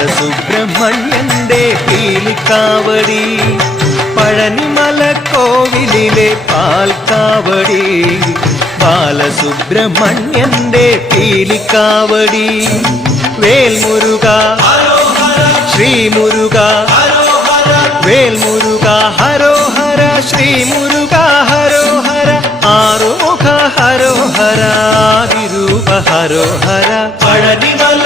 ബാലസുബ്രഹ്മണ്യന്റെ പീലിക്കാവടി, Palanimala കോവിലിലെ പാൽക്കാവടി, ബാലസുബ്രഹ്മണ്യന്റെ പീലിക്കാവടി. Vel Muruga Sree Muruka, Vel Muruga ഹരോഹര, Sree Muruka ഹരോഹര, Arumukha ഹരോഹര, ആദിരൂപ ഹരോഹര. Palanimala